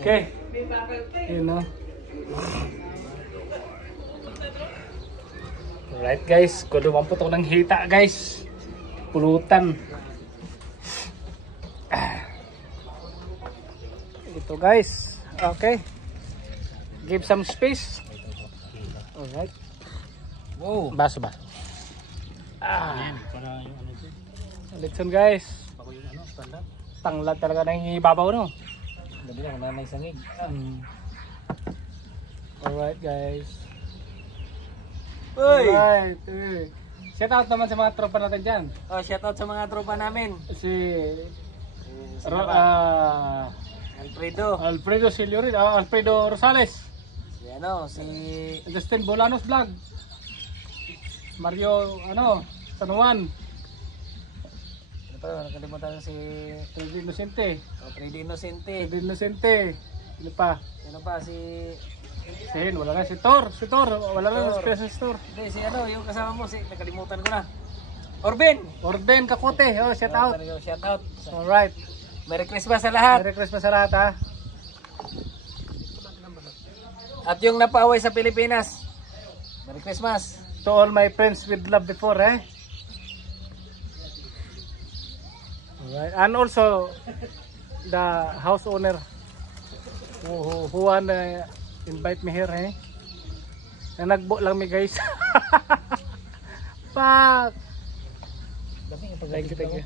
Okay. You know. Alright guys, kuluman po ito ng hita guys. Pulutan. Ito guys. Okay. Give some space. Alright. Wow. Baso ba? Litson guys. Tanglad talaga ng ibabaw no. Gabi lang na may sangig. Alright guys. Uy! Alright. Shout out naman sa mga tropa natin dyan. Oh, shout out sa mga tropa namin. Si Alfredo Siliorin, Alfredo Rosales. Si ano, si Justin Bolanos Vlog. Mario San Juan. ano pa, nakalimutan si Freddy Innocente. Freddy Innocente. Freddy Innocente. Ano pa? Ano pa si Sin, wala na si Thor. Si Thor, wala na si Thor. Hindi, si ano, yung kasama mo, si nakalimutan ko na. Orben Kakote. Oh, shout out. Shout out. Alright. Merry Christmas sa lahat. Merry Christmas sa lahat ha. At yung napaaway sa Pilipinas. Merry Christmas. To all my friends with love before eh. Alright. And also the house owner who wanna invite me here eh. Na nagbo lang mi guys. Pak. Thank you.